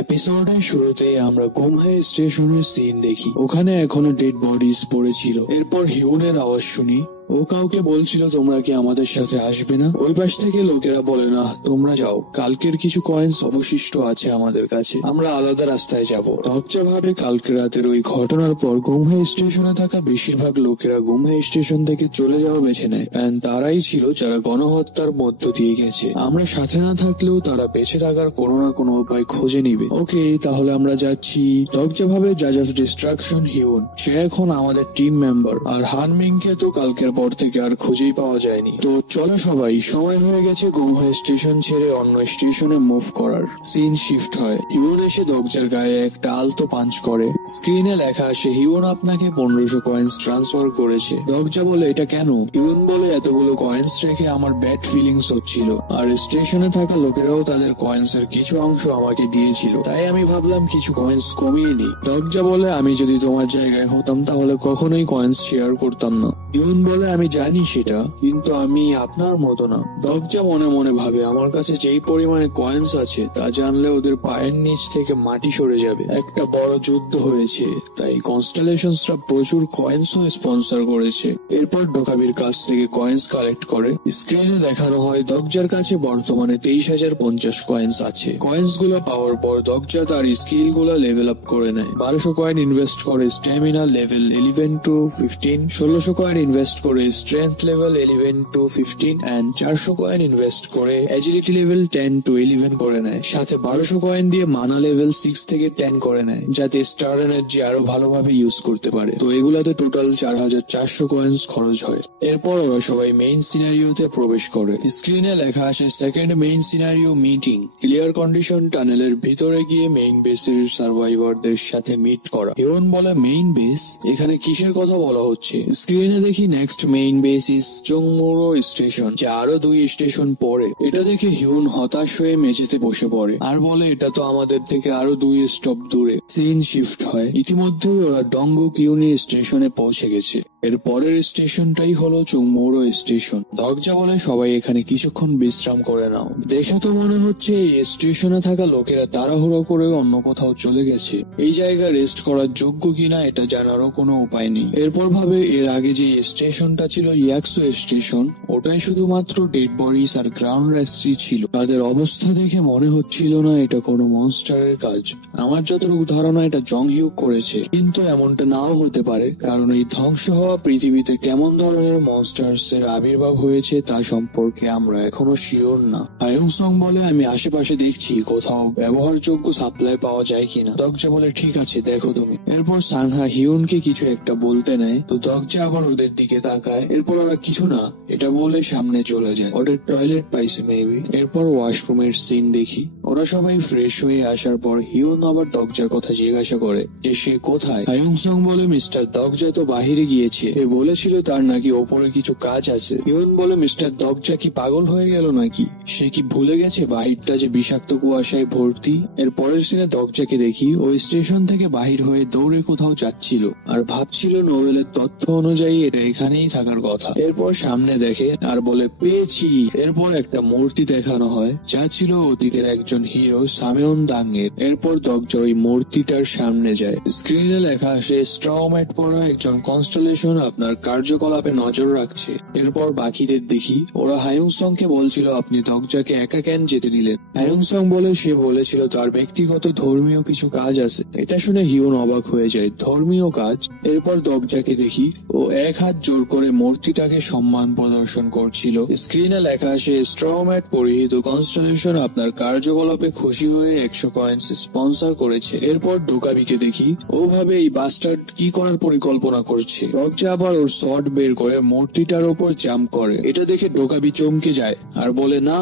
এপিসোডের শুরুতে আমরা গুমহাই স্টেশনের সিন দেখি। ওখানে এখনো ডেড বডিজ পড়েছিল। এরপর হিউনের আওয়াজ শুনি। ও কাউকে বলছিল তোমরা কি আমাদের সাথে আসবে না। ওই পাশ থেকে লোকেরা বলে না তোমরা যাও, কালকের কিছু কয়েন্স অবশিষ্ট আছে আমাদের কাছে, আমরা আলাদা রাস্তায় যাব। দরজা ভাবে কালকে রাতের ওই ঘটনার পর গুমহাই স্টেশনে থাকা বেশিরভাগ লোকেরা গুমহাই স্টেশন থেকে চলে যাওয়া বেছে নেয়। এন্ড তারাই ছিল যারা গণহত্যার মধ্য দিয়ে গেছে। আমরা সাথে না থাকলেও তারা বেঁচে থাকার কোনো না কোনো উপায় খুঁজে নিবে। ওকে, তাহলে আমরা যাচ্ছি। দরজা ভাবে জাজ অফ ডিস্ট্রাকশন হিউন, সে এখন আমাদের টিম মেম্বার। আর হানমিংকে তো কালকের পর থেকে আর খুঁজেই পাওয়া যায়নি। তো চলো সবাই, সময় হয়ে গেছে গুমহাই স্টেশন ছেড়ে অন্য স্টেশনে মুভ করার। সিন শিফট হয়। হিউন এসে দরজার গায়ে একটা আলতো পাঞ্চ করে। স্ক্রিনে লেখা আসে হিউন আপনাকে 1500 কয়েন্স ট্রান্সফার করেছে। দরজা বলে এটা কেন? হিউন বলে এতগুলো কয়েন্স রেখে আমার ব্যাড ফিলিংস হচ্ছিল, আর স্টেশনে থাকা লোকেরাও তাদের কয়েন্স এর কিছু অংশ আমাকে দিয়েছিল, তাই আমি ভাবলাম কিছু কয়েন্স কমিয়ে নি। দরজা বলে আমি যদি তোমার জায়গায় হতাম তাহলে কখনোই কয়েন্স শেয়ার করতাম না। হিউন বলে আমি জানি সেটা, কিন্তু আমি আপনার মতো না। দরজা মনে মনে ভাবে আমার কাছে যেই পরিমাণে কয়েন্স আছে তা জানলে ওদের পায়ের নিচ থেকে মাটি সরে যাবে। একটা বড় যুদ্ধ হয়েছে, তাই কনস্টেলেশনসরা প্রচুর কয়েন্সও স্পন্সর করেছে। এরপর ডোকাবির কাছ থেকে কয়েন্স কালেক্ট করে। স্ক্রিনে দেখানো হয় দরজার কাছে বর্তমানে 23,050 কয়েন্স আছে। কয়েন্স গুলো পাওয়ার পর দরজা তার স্কিল গুলো লেভেল আপ করে নেয়। 1200 কয়েন ইনভেস্ট করে stamina level 11 to 15, 1600 coin invest করে strength level 11 to 15 and 400 coin invest করে এজিলিটি লেভেল 10 to 11 করে নেয়। সাথে 1200 কয়েন দিয়ে মানা লেভেল 6 থেকে 10 করে নেয়, যাতে স্টার এনার্জি আরো ভালোভাবে ইউজ করতে পারে। তো এগুলাতে টোটাল 4400 কয়েন্স খরচ হয়। এরপর ওরা সবাই মেইন সিনারিওতে প্রবেশ করে। স্ক্রিনে লেখা আসে second main scenario meeting. Clear condition টানেলের ভিতরে গিয়ে মেইন বেসের সার্ভাইভারদের সাথে মিট করা। হিউন বলে মেইন বেস? এখানে কিসের কথা বলা হচ্ছে? স্ক্রিনে দেখি next main base is Chungmuro station, যা আরো 2 স্টেশন পরে। এটা দেখে হিউন হতাশ হয়ে মেঝেতে বসে পড়ে আর বলে এটা তো আমাদের থেকে আরো 2 স্টপ দূরে। সিন শিফট হয়। ইতিমধ্যেই ওরা ডংগুক ইউনি স্টেশনে পৌঁছে গেছে। এর পরের স্টেশনটাই হলো চংমুরো স্টেশন। দরজা বলে সবাই এখানে কিছুক্ষণ বিশ্রাম করে নাও। দেখে তো মনে হচ্ছে এই স্টেশনে থাকা লোকেরা তাড়াহুড়ো করে অন্য কোথাও চলে গেছে। এই জায়গা রেস্ট করার যোগ্য কিনা এটা জানারও কোনো উপায় নেই। এরপর ভাবে এর আগে যে স্টেশনটা ছিল ইয়াকসু স্টেশন, ওটাই শুধুমাত্র ডেড বডিজ আর গ্রাউন্ড রেস্ট্রি ছিল। তাদের অবস্থা দেখে মনে হচ্ছিল না এটা কোনো মনস্টারের কাজ। আমার যতটুকু ধারণা এটা জং হিউক করেছে, কিন্তু এমনটা নাও হতে পারে, কারণ এই ধ্বংস হওয়া পৃথিবীতে কেমন ধরনের মনস্টার্স এর আবির্ভাব হয়েছে তা সম্পর্কে আমরা এখনো শিওর না। হায়ুংসং বলে আমি আশেপাশে দেখছি কোথাও ব্যবহারযোগ্য সাপ্লাই পাওয়া যায় কিনা। দরজা বলে ঠিক আছে, দেখো তুমি। এরপর সাংহা হিউনকে কিছু একটা বলতে নেয়, তো দরজা আবার ওদের দিকে তাকায়। এরপর ওরা কিছু না এটা বলে সামনে চলে যায়। ওদের টয়লেট পাইছে মেবি। এরপর ওয়াশরুমের সিন দেখি। ওরা সবাই ফ্রেশ হয়ে আসার পর হিউন আবার দরজার কথা জিজ্ঞাসা করে যে সে কোথায়। হায়ুংসং বলে মিস্টার দরজা তো বাহিরে গিয়েছে, এ বলেছিল তার নাকি ওপরে কিছু কাজ আছে। হিউন বলে মিস্টার দরজা কি পাগল হয়ে গেল নাকি? সে কি ভুলে গেছে বাহিরটা যে বিষাক্ত কুয়াশায় ভর্তি? এর পরের সিনে দরজাকে দেখি ওই স্টেশন থেকে বাহির হয়ে দৌড়ে কোথাও যাচ্ছিল আর ভাবছিল নোবেলের তথ্য অনুযায়ী এটা এখানেই থাকার কথা। এরপর সামনে দেখে আর বলে পেয়েছি। এরপর একটা মূর্তি দেখানো হয় যা ছিল অতীতের একজন হিরো সামেউন দাং এর। এরপর দরজা ওই মূর্তিটার সামনে যায়। স্ক্রিনে লেখা আসে স্ট্র ম্যাট পরা একজন কনস্টেলেশন আপনার কার্যকলাপে নজর রাখছে। এরপর বাকিদের দেখি ওরা হায়ুংসং কে বলছিল আপনি দরজাকে একা কেন যেতে দিলেন। হায়ুংসং বলে সে বলেছিল তার ব্যক্তিগত ধর্মীয় কিছু কাজ আছে। এটা শুনে হিউন অবাক হয়ে যায়, ধর্মীয় কাজ? এরপর দরজাকে দেখি ও এক হাত জোর করে মূর্তিটাকে সম্মান প্রদর্শন করছিল। স্ক্রিনে লেখা আসে স্ট্র ম্যাট পরিহিত কনস্টেলেশন আপনার কার্যকলাপে খুশি হয়ে 100 কয়েন্স স্পন্সর করেছে। এরপর ডোকাবিকে দেখি ও ভাবে এই বাস্টার্ড কি করার পরিকল্পনা করছে। দরজা আবার ওর শট বের করে মূর্তিটার উপর জাম্প করে। এটা দেখে ডোকাবি চমকে যায় আর বলে না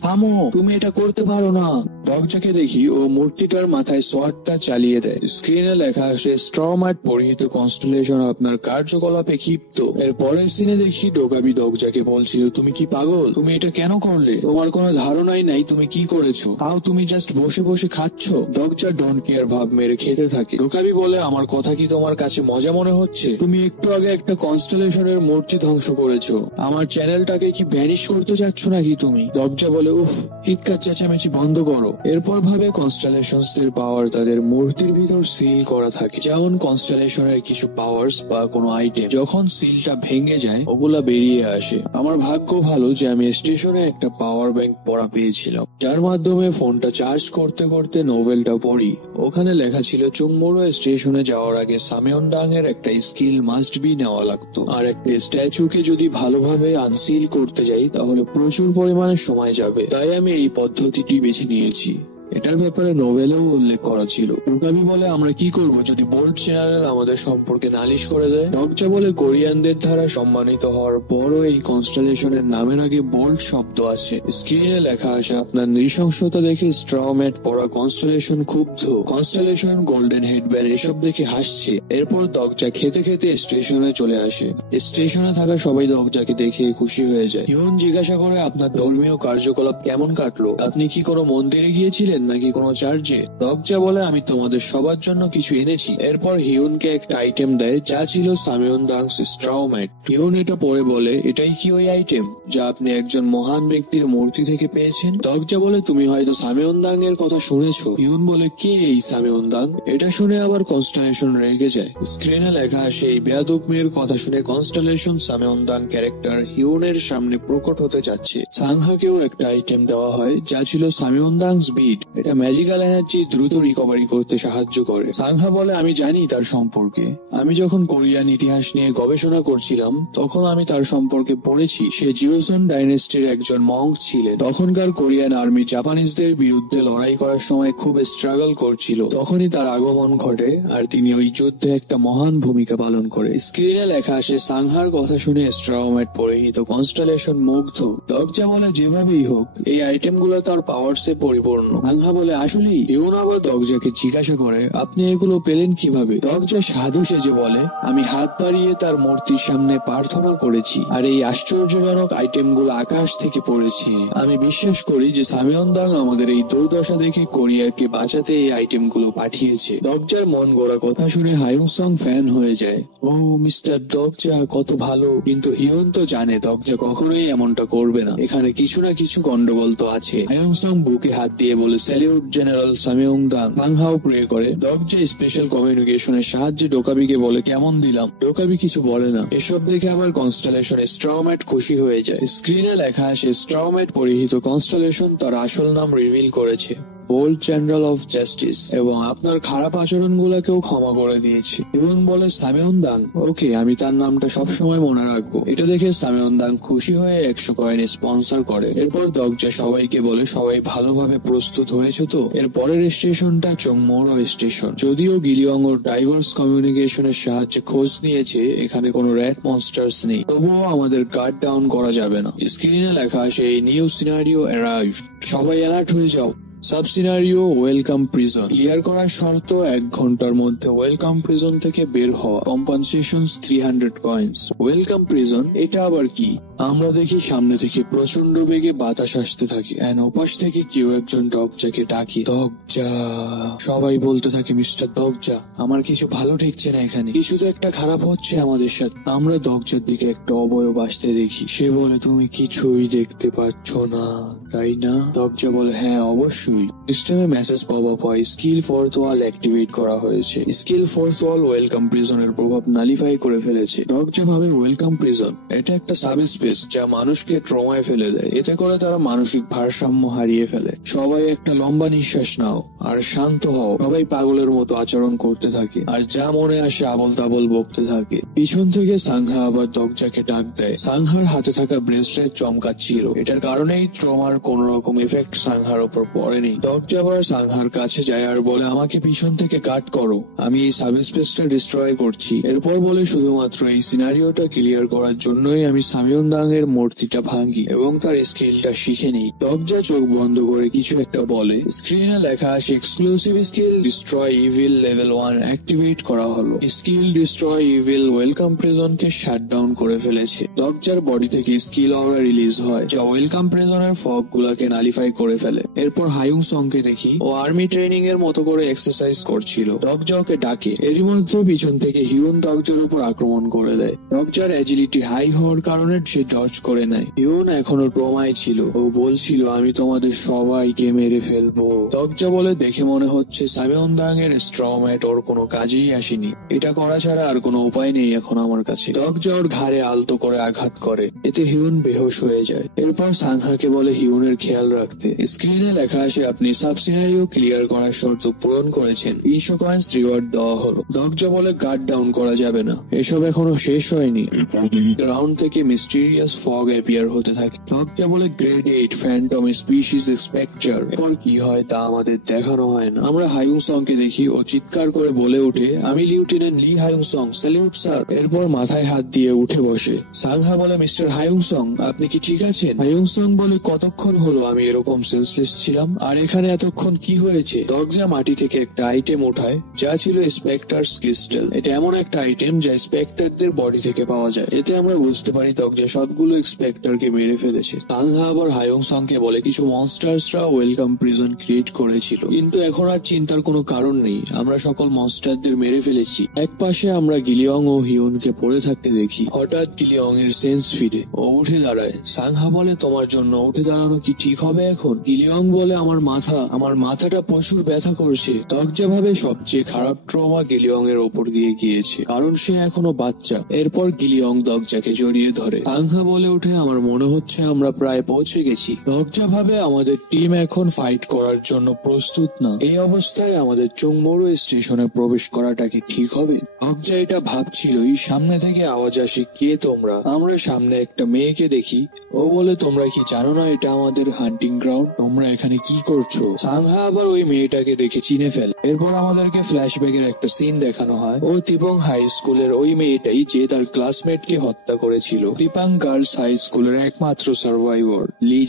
থামো, তুমি এটা করতে পারো না। দরজাকে দেখি ও মূর্তিটার মাথায় শটটা চালিয়ে দেয়। স্ক্রিনে লেখা আসে স্ট্র ম্যাট পরিহিত কনস্টেলেশন আপনার কার্যকলাপে ক্ষিপ্ত। এর পরের সিনে দেখি ডোকাবি দরজাকে বলছিল, তুমি কি পাগল? তুমি এটা কেন করলে? তোমার কোনো ধারণাই নাই তুমি কি করেছো। তাও তুমি জাস্ট বসে বসে খাচ্ছ। দরজা ডোন্ট কেয়ার ভাব মেরে খেতে থাকে। ডোকাবি বলে, আমার কথা কি তোমার কাছে মজা মনে হচ্ছে? তুমি একটু আগে একটা কনস্টেলেশনের মূর্তি ধ্বংস করেছো। আমার চ্যানেলটাকে কি ব্যানিশ করতে চাচ্ছ নাকি তুমি? দরজা বলে, উফ, চিৎকার চেঁচামেচি বন্ধ করো। এরপর ভাবে কনস্টেলেশনস দের পাওয়ার তাদের মূর্তির ভিতর সিল করা থাকে। যেমন কনস্টেলেশনের কিছু পাওয়ার্স বা কোনো আইটেম যখন সিলটা ভেঙে যায় ওগুলা বেরিয়ে আসে। আমার ভাগ্য ভালো যে আমি স্টেশনে একটা পাওয়ার ব্যাংক পড়া পেয়েছিলাম, যার মাধ্যমে ফোনটা চার্জ করতে করতে নোভেলটা পড়ি। ওখানে লেখা ছিল চুংমুরো স্টেশনে যাওয়ার আগে সামেয়নদাং এর একটা স্কিল মাস্ট বি নেওয়া লাগতো, আর একটা স্ট্যাচুকে যদি ভালোভাবে আনসিল করতে যাই তাহলে প্রচুর পরিমাণে সময় যাবে। তাই আমি এই পদ্ধতিটি বেছে নিয়েছি। এটার ব্যাপারে নোভেলেও উল্লেখ করা ছিল। ডোকাবি বলে, আমরা কি করব যদি বোল্ট জেনারেল আমাদের সম্পর্কে নালিশ করে দেয়? দরজা বলে, কোরিয়ানদের দ্বারা সম্মানিত হওয়ার পরও এই কনস্টেলেশনের নামের আগে বোল্ট শব্দ আছে। স্ক্রিনে লেখা আছে, আপনার নৃশংসতা দেখে স্ট্রম্যাট পড়া কনস্টেলেশন ক্ষুব্ধ। কনস্টেলেশন গোল্ডেন হেডব্যান্ড এসব দেখে হাসছে। এরপর দরজা খেতে খেতে স্টেশনে চলে আসে। স্টেশনে থাকা সবাই দরজাকে দেখে খুশি হয়ে যায়। হিউন জিজ্ঞাসা করে, আপনার ধর্মীয় কার্যকলাপ কেমন কাটলো? আপনি কি কোনো মন্দিরে গিয়েছিলেন নাকি কোনো চার্চে? দরজা বলে, আমি তোমাদের সবার জন্য কিছু এনেছি। এরপর হিউনকে একটা আইটেম দেয় যা ছিল সামেয়নদাংস স্ট্রাউম্যাট। হিউন এটা পরে বলে, এটাই কি ওই আইটেম যা আপনি একজন মহান ব্যক্তির মূর্তি থেকে পেয়েছেন? দরজা বলে, তুমি হয়তো সামেয়নদাং এর কথা শুনেছো। হিউন বলে, কে এই সামেয়নদাং? এটা শুনে আবার কনস্টেলেশন রেগে যায়। স্ক্রিনে লেখা আসে, এই বেয়াদব মেয়ের কথা শুনে কনস্টেলেশন সামেয়নদাং ক্যারেক্টার হিউনের সামনে প্রকট হতে যাচ্ছে। সাংহাকেও একটা আইটেম দেওয়া হয় যা ছিল সামেয়নদাংস বিড। এটা ম্যাজিক্যাল এনার্জি দ্রুত রিকভারি করতে সাহায্য করে। সাংহা বলে, আমি জানি তার সম্পর্কে। আমি যখন কোরিয়ান ইতিহাস নিয়ে গবেষণা করছিলাম তখন আমি তার সম্পর্কে পড়েছি। সে জিওসন ডাইনেস্টির একজন মঙ্ক ছিলেন। তখনকার কোরিয়ান আর্মি জাপানিজদের বিরুদ্ধে লড়াই করার সময় খুব স্ট্রাগল করছিল। তখনই তার আগমন ঘটে আর তিনি ওই যুদ্ধে একটা মহান ভূমিকা পালন করে। স্ক্রিনে লেখা আসে, সাংহার কথা শুনে স্ট্রাউম্যাট পরিহিত কনস্টেলেশন মুগ্ধ। দরজা বলে, যেভাবেই হোক এই আইটেম গুলো তার পাওয়ারসে পরিপূর্ণ। সাংহা বলে, আসলেই? হিউন আবার দরজাকে জিজ্ঞাসা করে, আপনি এগুলো পেলেন কিভাবে? দরজা সাধু সেজে বলে, আমি হাত বাড়িয়ে তার মূর্তির সামনে প্রার্থনা করেছি আর এই আশ্চর্যজনক আইটেম গুলো আকাশ থেকে পড়েছে। আমি বিশ্বাস করি যে সামেয়নদাং আমাদের এই দুর্দশা দেখে কোরিয়াকে বাঁচাতে এই আইটেম গুলো পাঠিয়েছে। দরজার মন গড়া কথা শুনে হায়ুংসং ফ্যান হয়ে যায়। ও মিস্টার দরজা কত ভালো। কিন্তু হিউন তো জানে দরজা কখনোই এমনটা করবে না। এখানে কিছু না কিছু গন্ডগোল তো আছে। হায়ুংসং বুকে হাত দিয়ে বলে, স্যালিউট জেনারেল সামেয়নদাং। সাংহাও প্রে করে। দরজা স্পেশাল কমিউনিকেশনের সাহায্যে ডোকাবিকে বলে, কেমন দিলাম? ডোকাবি কিছু বলে না। এসব দেখে আবার কনস্টেলেশন স্ট্রাউম্যাট খুশি হয়ে যায়। স্ক্রিনে লেখা আসে, স্ট্রাউম্যাট পরিহিত কনস্টেলেশন তার আসল নাম রিভিল করেছে, বোল্ট জেনারেল অফ জাস্টিস, এবং আপনার খারাপ আচরণ গুলাকেও ক্ষমা করে দিয়েছি। হিউন বলে, সামেয়নদাং? ওকে, আমি তার নামটা সবসময় মনে রাখবো। এটা দেখে সামেয়নদাং খুশি হয়ে 100 কয়েন স্পন্সর করে। এরপর দরজা সবাইকে বলে, সবাই ভালোভাবে প্রস্তুত হয়েছে তো? এর পরের স্টেশনটা চংমোরো স্টেশন। যদিও গিলিয়ং ও ডাইভার্স কমিউনিকেশনের সাহায্যে খোঁজ নিয়েছে এখানে কোনো র্যাট মনস্টার্স নেই, তবুও আমাদের গার্ড ডাউন করা যাবে না। স্ক্রিনে লেখা আসে, এই নিউ সিনারিও অ্যারাইভ, সবাই অ্যালার্ট হয়ে যাও। Sub scenario welcome prison. Clear করার শর্ত 1 ঘন্টার মধ্যে ওয়েলকাম প্রিজন থেকে বের হওয়া। Compensation 300 coins. ওয়েলকাম প্রিজন এটা আবার কি? আমরা দেখি সামনে থেকে প্রচন্ড বেগে বাতাস আসতে থাকে। ওপাশ থেকে কেউ একজন দরজাকে ডাকে, দরজা। সবাই বলতে থাকে, মিস্টার দরজা, আমার কিছু ভালো ঠেকছে না, এখানে কিছু তো একটা খারাপ হচ্ছে আমাদের সাথে। আমরা দরজার দিকে একটা অবয়ব আসতে দেখি। সে বলে, তুমি কিছুই দেখতে পাচ্ছ না তাই না? দরজা বলে, হ্যাঁ অবশ্যই। সিস্টেমে মেসেজ পপ আপ হয়, স্কিল ফোর্থ ওয়াল অ্যাক্টিভেট করা হয়েছে। স্কিল ফোর্থ ওয়াল ওয়েলকাম প্রিজনের প্রভাব নালিফাই করে ফেলেছে। দরজা ভাবে, ওয়েলকাম প্রিজন এটা একটা সাবস্পেস যা মানুষকে ট্রমায় ফেলে দেয়। এতে করে তারা মানসিক ভারসাম্য হারিয়ে ফেলে। সবাই একটা লম্বা নিঃশ্বাস নাও আর শান্ত হও। সবাই পাগলের মতো আচরণ করতে থাকে আর যা মনে আসে আবল তাবল বকতে থাকে। পিছন থেকে সাংহা আবার দরজাকে ডাক দেয়। সাংহার হাতে থাকা ব্রেসলেট চমকাচ্ছিল। এটার কারণেই ট্রমার কোন রকম এফেক্ট সাংহার উপর পড়ে নেই। ডক্টর আবার সাংহার কাছে যায় আর বলে আমাকে পিছন থেকে কাট করো, আমি এই সাবস্পেসটা ডিস্ট্রয় করছি। এরপর বলে শুধুমাত্র এই সিনারিওটা ক্লিয়ার করার জন্যই আমি সামিয়ন দাং এর মূর্তিটা ভাঙি এবং তার স্কিলটা শিখে নিই। ডক্টর চোখ বন্ধ করে কিছু একটা বলে, স্ক্রিনে লেখা আসে exclusive skill destroy evil level 1 activate করা হলো। স্কিল ডিস্ট্রয় ইভিল ওয়েলকাম প্রিজনকে শাটডাউন করে ফেলেছে। ডক্টর বডি থেকে স্কিল অরা রিলিজ হয় যা ওয়েলকাম প্রিজনের ফগ গুলাকে নালিফাই করে ফেলে। এরপর হায়ুং সং কে দেখি ও আর্মি ট্রেনিং এর মতো করে এক্সারসাইজ করছিল। ডক্টরকে ডাকে, এরই মধ্যে পিছন থেকে হিউন ডক্টর উপর আক্রমণ করে দেয়। ডক্টর অ্যাজিলিটি হাই হওয়ার কারণে সে ডজ করে নেয়। হিউন এখনো ট্রমায় ছিল, ও বলছিল আমি তোমাদের সবাইকে মেরে ফেলবো। ডক্টর বলে দেখে মনে হচ্ছে সামিয়ন দাং এর স্ট্রম্যাট ওর কোনো কাজেই আসেনি, এটা করা ছাড়া আর কোনো উপায় নেই এখন আমার কাছে। ডক্টর ওর ঘাড়ে আলতো করে আঘাত করে, এতে হিউন বেহুশ হয়ে যায়। এরপর সাংহাকে বলে হিউনের খেয়াল রাখতে। স্ক্রিনে লেখা আসে আপনি সাব সিনারিও ক্লিয়ার করার শর্ত পূরণ করেছেন, 300 কয়েন্স রিওয়ার্ড দেওয়া হলো। ডক্টর বলে গার্ড ডাউন করা যাবে না, এসব এখনো শেষ হয়নি। গ্রাউন্ড থেকে মিস্টিরিয়াস ফগ অ্যাপিয়ার হতে থাকে। ডক্টর বলে গ্রেড 8 ফ্যান্টম স্পিসিস স্পেকট্রার। এরপর কি হয় তা আমাদের দেখানো হয় না। আমরা হায়ুং সং কে দেখি, ও চিৎকার করে বলে ওঠে আমি লিউটেন্যান্ট লি হায়ুং সং, স্যালিউট স্যার। এরপর মাথায় হাত দিয়ে উঠে বসে। সাংহা বলে মিস্টার হায়ুং সং আপনি কি ঠিক আছেন? হায়ুং সং বলে কতক্ষণ হলো আমি এরকম সেন্সলেস ছিলাম, আর এখানে এতক্ষণ কি হয়েছে? ডগজা মাটি থেকে একটা আইটেম ওঠায় যা ছিল স্পেকটার্স ক্রিস্টাল। এটা এমন একটা আইটেম যা স্পেকটারদের বডি থেকে পাওয়া যায়। এতে আমরা বুঝতে পারি ডগজা সবগুলো স্পেকটারকে মেরে ফেলেছে। সাংহা আবার হায়ুং সং কে বলে কিছু মনস্টার্সরা ওয়েলকাম প্রিজন ক্রিয়েট করেছিল, কিন্তু এখন আর চিন্তার কোনো কারণ নেই, আমরা সকল মনস্টারদের মেরে ফেলেছি। এক পাশে আমরা গিলিয়ং ও হিউনকে পড়ে থাকতে দেখি। হঠাৎ গিলিয়ং এর সেন্স ফিরে, ও উঠে দাঁড়ায়। সাংহা বলে তোমার জন্য উঠে দাঁড়ানো কি ঠিক হবে এখন? গিলিয়ং বলে আমার মাথাটা প্রচুর ব্যথা করছে। ডগজা ভাবে সবচেয়ে খারাপ ট্রমা গিলিয়ং এর ওপর দিয়ে গিয়েছে, কারণ সে এখনো বাচ্চা। এরপর গিলিয়ং ডগজাকে জড়িয়ে ধরে। সাংহা বলে ওঠে আমার মনে হচ্ছে আমরা প্রায় পৌঁছে গেছি। ডগজা ভাবে আমাদের টিম এখন ফাইট করার জন্য প্রস্তুত না। এই অবস্থায় আমাদের চংমোরো স্টেশনে প্রবেশ করাটা কি ঠিক হবে? ডগজা এটা ভাবছিলই, সামনে থেকে আওয়াজ আসে কে তোমরা? আমরা সামনে একটা মেয়েকে দেখি, ও বলে তোমরা কি জানো না এটা আমাদের হান্টিং গ্রাউন্ড, তোমরা এখানে কি করছো? সাংহা আবার ওই মেয়েটাকে দেখে চিনে ফেলে। এরপর আমাদেরকে ফ্ল্যাশব্যাকের একটা সিন দেখানো হয়। ও তিপং হাই স্কুলের ওই মেয়েটাই যে তার ক্লাসমেটকে হত্যা করেছিল। তিপাং গার্লস হাই স্কুলের একমাত্র সার্ভাইভার লি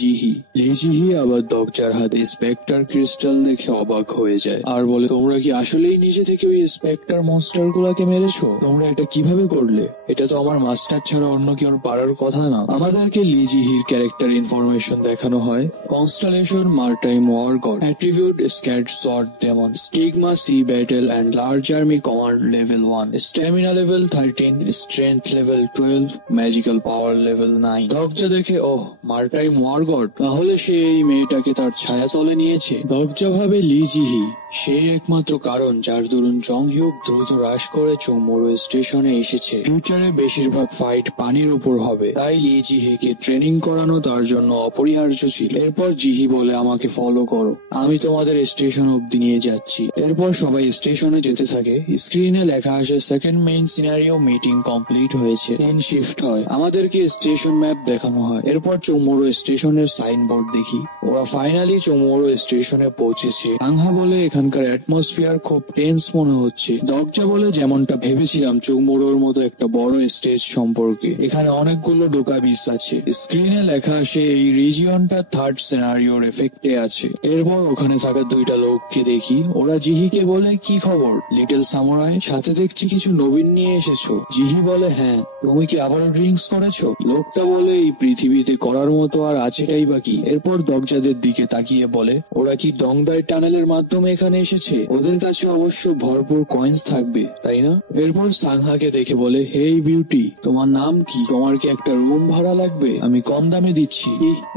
জিহি আবার ডগজার হাতে স্পেকটার ক্রিস্টাল দেখে অবাক হয়ে যায় আর বলে তোমরা কি আসলেই নিজে থেকে ওই স্পেকটার মনস্টার গুলাকে মেরেছো? তোমরা এটা কিভাবে করলে? এটা তো আমার মাস্টার ছাড়া অন্য কেউ পারার কথা না। আমাদেরকে লি জিহির ক্যারেক্টার ইনফরমেশন দেখানো হয়। Constellation maritime war god, attribute scad sort demon, stigma sea battle and large army command level 1, stamina level 13, strength level 12, magical power level 9। Dokja দেখে ওহ মারটাইম ওয়ার গড, তাহলে সে এই মেয়েটাকে তার ছায়া তলে নিয়েছে। ডগজা ভাবে লি জিহি সেই একমাত্র কারণ যার দরুন জং হিউক দ্রুত হ্রাস করে চংমোরো স্টেশনে এসেছে। ফিউচারে বেশিরভাগ ফাইট পানির উপর হবে, তাই লি জিহিকে ট্রেনিং করানো তার জন্য অপরিহার্য ছিল। এরপর জিহি বলে আমাকে ফলো করো, আমি তোমাদের স্টেশন অব্দি নিয়ে যাচ্ছি। এরপর সবাই স্টেশনে যেতে থাকে। স্ক্রিনে লেখা আসে second main scenario meeting complete হয়েছে, 10 শিফট হয়। আমাদেরকে স্টেশন ম্যাপ দেখানো হয়। এরপর চংমোরো স্টেশনের সাইনবোর্ড দেখি। ওরা ফাইনালি চংমোরো স্টেশনে পৌঁছেছে। সাংহা বলে এখানকার অ্যাটমসফিয়ার খুব টেন্স মনে হচ্ছে। ডগজা বলে যেমনটা ভেবেছিলাম চংমোরোর মতো একটা বড় স্টেজ সম্পর্কে, এখানে অনেকগুলো ডোকাবিস আছে। স্ক্রিনে লেখা আসে এই রিজিয়নটা থার্ড সিনারিওর এফেক্টে আছে। এরপর ওখানে থাকা দুইটা লোককে দেখি। ওরা জিহিকে বলে কি খবর লিটল সামুরাই, সাথে দেখছি কিছু নবীন নিয়ে এসেছো। জিহি বলে হ্যাঁ, তুমি কি আবারও ড্রিঙ্কস করেছো? লোকটা বলে এই পৃথিবীতে করার মতো আর আছেটাই বাকি। এরপর ডগজাদের দিকে তাকিয়ে বলে ওরা কি ডংদাই টানেলের মাধ্যমে এখানে এসেছে? ওদের কাছে অবশ্য ভরপুর কয়েন্স থাকবে, তাই না? এরপর সাংহাকে দেখে বলে হেই বিউটি, তোমার নাম কি? তোমার কি একটা রুম ভাড়া লাগবে? আমি কম দামে দিচ্ছি।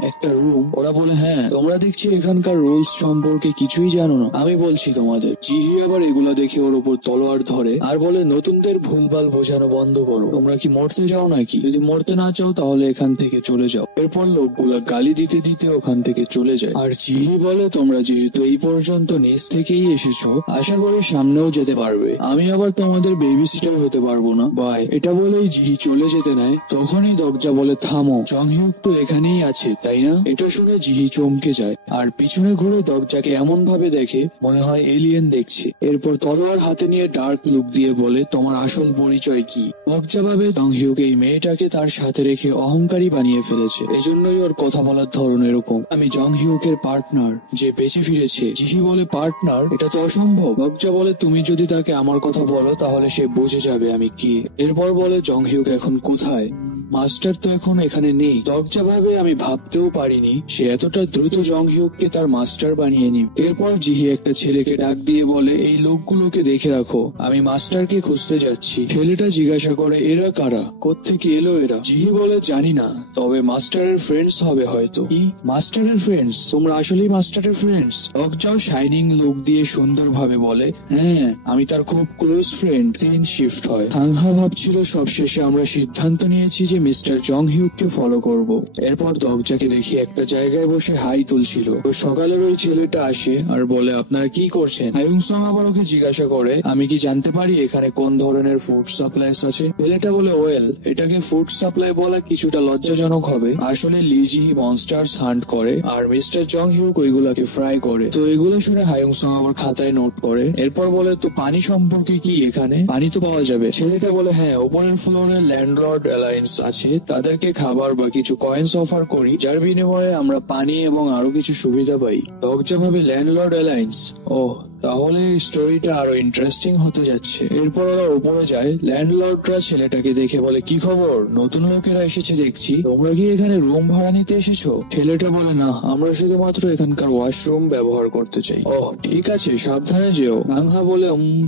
একটা রুম? ওরা বলে হ্যাঁ, তোমরা দেখছি এখানকার রুলস সম্পর্কে কিছুই জানো না। আমি বলছি তোমাদের। জিহি আবার এগুলা দেখে ওর উপর তলোয়ার ধরে আর বলে নতুনদের ভুলভাল বোঝানো বন্ধ করো। তোমরা কি মরতে চাও নাকি? যদি মরতে না চাও তাহলে এখান থেকে চলে যাও। এরপর এরপর লোকগুলা গালি দিতে দিতে ওখান থেকে চলে যায়। আর জিহি বলে, তোমরা যেহেতু এই পর্যন্ত নিচ থেকেই এসেছো, আশা করি সামনেও যেতে পারবে। আমি আবার তোমাদের বেবি সিটার হতে পারবো না, বাই। এটা বলেই জিহি চলে যেতে নেয়। তখনই দরজা বলে, থামো, জংহিউক তো এখানেই আছে তাই না? এটা শুনে জিহি চমকে যায় আর পিছনে ঘুরে দরজাকে এমন ভাবে দেখে মনে হয় এলিয়েন দেখছে। এরপর তলোয়ার হাতে নিয়ে ডার্ক লুক দিয়ে বলে, তোমার আসল পরিচয় কি? দরজা ভাবে জংহিউক এই মেয়েটাকে তার সাথে রেখে অহংকারী বানিয়ে ফেলেছে, এজন্যই ওর কথা বলার ধরন এরকম। আমি জংহিউকের পার্টনার যে বেঁচে ফিরেছে। জিহি বলে, পার্টনার? এটা তো অসম্ভব। দরজা বলে, তুমি যদি তাকে আমার কথা বলো তাহলে সে বুঝে যাবে আমি কি। এরপর বলে, জংহিউক এখন কোথায়? মাস্টার তো এখন এখানে নেই। দরজা ভাবে, আমি ভাবতেও পারিনি সে এতটা দ্রুত জংহিউককে তার মাস্টার বানিয়ে নিবে। এরপর জিহি একটা ছেলেকে ডাক দিয়ে বলে, এই লোকগুলোকে দেখে রাখো, আমি মাস্টারকে খুঁজতে যাচ্ছি। ছেলেটা জিজ্ঞাসা করে, এরা কারা, কোত্থেকে এলো এরা? জিহি বলে, জানি না, তবে মাস্টারের ফ্রেন্ডস হবে হয়তো। কি মাস্টারের ফ্রেন্ডস? তোমরা আসলেই মাস্টারের ফ্রেন্ডস? দরজাও শাইনিং লুক দিয়ে সুন্দরভাবে বলে, হ্যাঁ, আমি তার খুব ক্লোজ ফ্রেন্ড। সিন শিফট হয়। সাংহা ভাবছিল সবশেষে আমরা সিদ্ধান্ত নিয়েছি যে মিস্টার জংহিউককে ফলো করব। এরপর দরজাকে দেখি একটা জায়গায় বসে হাই তুলছিল। তো সকালের ওই ছেলেটা আসে আর বলে, আপনারা কি করছেন? হায়ুংসং আবার ওকে জিজ্ঞাসা করে, আমি কি জানতে পারি এখানে কোন ধরনের ফুড সাপ্লাইস আছে? ছেলেটা বলে, ওয়েল, এটাকে ফুড সাপ্লাই বলা কিছুটা লজ্জাজনক হবে। আসলে লিজি মনস্টার্স হান্ট করে আর মিস্টার জংহিউক ওইগুলাকে ফ্রাই করে। তো এগুলো শুনে হায়ুংসং আবার খাতায় নোট করে। এরপর বলে, তো পানি সম্পর্কে কি? এখানে পানি তো পাওয়া যাবে। ছেলেটা বলে, হ্যাঁ, উপরের ফ্লোরে ল্যান্ডলর্ড অ্যালায়েন্স আছে, তাদেরকে খাবার বা কিছু কয়েন্স অফার করি, যার বিনিময়ে আমরা পানি এবং আরো কিছু সুবিধা পাই। দরজা ভাবে, ল্যান্ডলর্ড অ্যালায়েন্স, ওহ, তাহলে স্টোরিটা আরো ইন্টারেস্টিং হতে যাচ্ছে। এরপর ওরা উপরে যায়। ল্যান্ডলর্ডরা ছেলেটাকে দেখে বলে, কি খবর, নতুন লোকেরা এসেছে দেখছি, তোমরা কি এখানে রুম ভাড়া নিতে এসেছো? ছেলেটা বলে, না, আমরা শুধুমাত্র এখানকার ওয়াশরুম ব্যবহার করতে চাই। ওহ, ঠিক আছে, সাবধানে যেও। নাংহা বলে,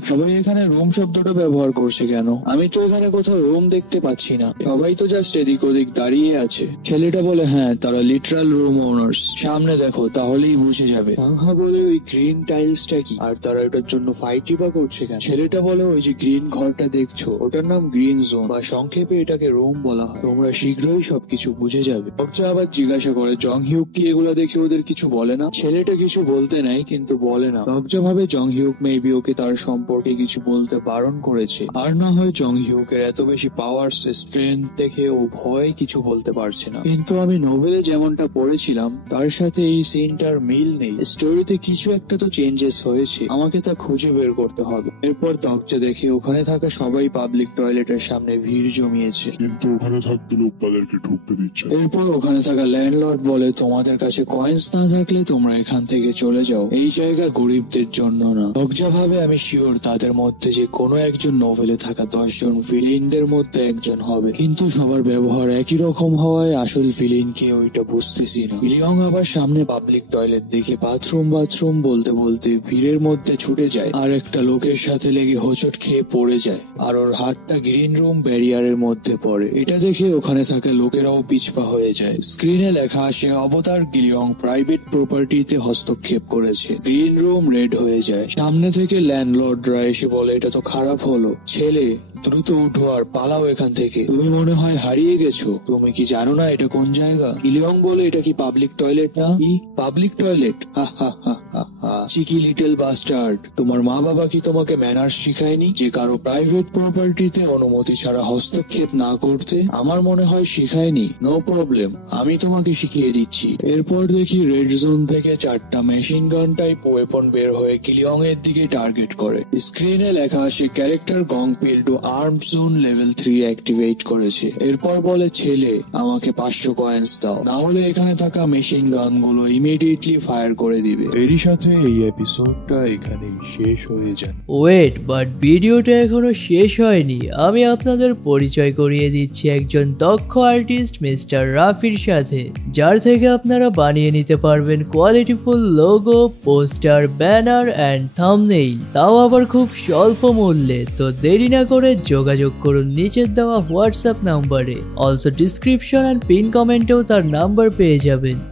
সবাই এখানে রুম শব্দটা ব্যবহার করছে কেন? আমি তো এখানে কোথাও রুম দেখতে পাচ্ছি না, সবাই তো জাস্ট এদিক ওদিক দাঁড়িয়ে আছে। ছেলেটা বলে, হ্যাঁ, তারা লিটারাল রুম ওনার্স, সামনে দেখো তাহলেই বুঝে যাবে। নাংহা বলে, ওই গ্রিন টাইলসটা কি, আর তারা এটার জন্য ফাইটই বা করছে কেন? ছেলেটা বলে, ওই যে গ্রিন ঘরটা দেখছো, ওটার নাম গ্রিন জোন, বা সংক্ষেপে এটাকে রুম বলা হয়। তোমরা শীঘ্রই সবকিছু বুঝে যাবে। দরজা আবার জিজ্ঞাসা করে, জংহিউক কি এগুলো দেখে ওদের কিছু বলে না? ছেলেটা কিছু বলতে নেয় কিন্তু বলে না। দরজা ভাবে জংহিউক মেবি ওকে তার সম্পর্কে কিছু বলতে বারণ করেছে, আর না হয় জংহিউকের এত বেশি পাওয়ার স্ট্রেংথ দেখে ও ভয় কিছু বলতে পারছে না। কিন্তু আমি নোভেলে যেমনটা পড়েছিলাম তার সাথে এই সিনটার মিল নেই। স্টোরিতে কিছু একটা তো চেঞ্জেস হয়েছে, আমাকে তা খুঁজে বের করতে হবে। এরপর দরজা দেখে ওখানে থাকা সবাই পাবলিক টয়লেটের সামনে ভিড় জমিয়েছে, কিন্তু ওখানে থাকতে লোক তাদেরকে ঢুকতে দিচ্ছে না। এরপর ওখানে থাকা ল্যান্ডলর্ড বলে, তোমাদের কাছে কয়েন্স না থাকলে তোমরা এখান থেকে চলে যাও, এই জায়গা গরিবদের জন্য না। দরজা ভাবে, আমি শিওর তাদের মধ্যে যে কোনো একজন নোভেলে থাকা 10 জন ভিলেনদের মধ্যে একজন হবে, কিন্তু সবার ব্যবহার একই রকম হওয়ায় আসল ভিলেন কে ওইটা বুঝতেছি না। লিয়ং আবার সামনে পাবলিক টয়লেট দেখে বাথরুম বাথরুম বলতে বলতে ভিড়ের মধ্যে ছুটে যায় আর একটা লোকের সাথে লেগে হোঁচট খেয়ে পড়ে যায়, আর ওর হাতটা গ্রিন রুম ব্যারিয়ারের মধ্যে পড়ে। এটা দেখে ওখানে থাকা লোকেরাও পিছপা হয়ে যায়। স্ক্রিনে লেখা আসে, অবতার গিলিয়ং প্রাইভেট প্রপার্টিতে হস্তক্ষেপ করেছে। গ্রিন রুম রেড হয়ে যায়। সামনে থেকে ল্যান্ডলর্ডরা এসে বলে, এটা তো খারাপ হলো। ছেলে, দ্রুত উঠো আর পালাও এখান থেকে, তুমি মনে হয় হারিয়ে গেছো। তুমি কি জানো না এটা কোন জায়গা? গিলিয়ং বলে, এটা কি পাবলিক টয়লেট না? কি পাবলিক টয়লেট? হা হা হা হা হা, চিকি লিটল বাস্টার্ড, তোমার মা বাবা কি তোমাকে ম্যানার্স শিখায়নি যে কারো প্রাইভেট প্রপার্টিতে অনুমতি ছাড়া হস্তক্ষেপ না করতে? আমার মনে হয় শিখায়নি। নো প্রবলেম, আমি তোমাকে শিখিয়ে দিচ্ছি। এরপর দেখি রেড জোন থেকে 4টা মেশিন গান টাইপ ওয়েপন বের হয়ে গিলিয়ং এর দিকে টার্গেট করে। স্ক্রিনে লেখা আসে, character Gongpil two arm zone level 3 activate করেছে। এরপর বলে, ছেলে, আমাকে 500 কয়েন্স দাও, না হলে এখানে থাকা মেশিন গান গুলো ইমিডিয়েটলি ফায়ার করে দিবে। এরই সাথে এই এপিসোডটা এখানেই শেষ হয়ে যায়। ওয়েট, বাট ভিডিওটা এখনো শেষ হয়নি। আমি আপনাদের পরিচয় করিয়ে দিচ্ছি একজন দক্ষ আর্টিস্ট মিস্টার রাফির সাথে, যার থেকে আপনারা বানিয়ে নিতে পারবেন qualityful logo, poster, banner and thumbnail, তাও আবার খুব স্বল্প মূল্যে। তো দেরি না করে যোগাযোগ করুন নিচের দেওয়া হোয়াটসঅ্যাপ নাম্বারে। অলসো ডিসক্রিপশন অ্যান্ড পিন কমেন্টেও তার নাম্বার পেয়ে যাবেন।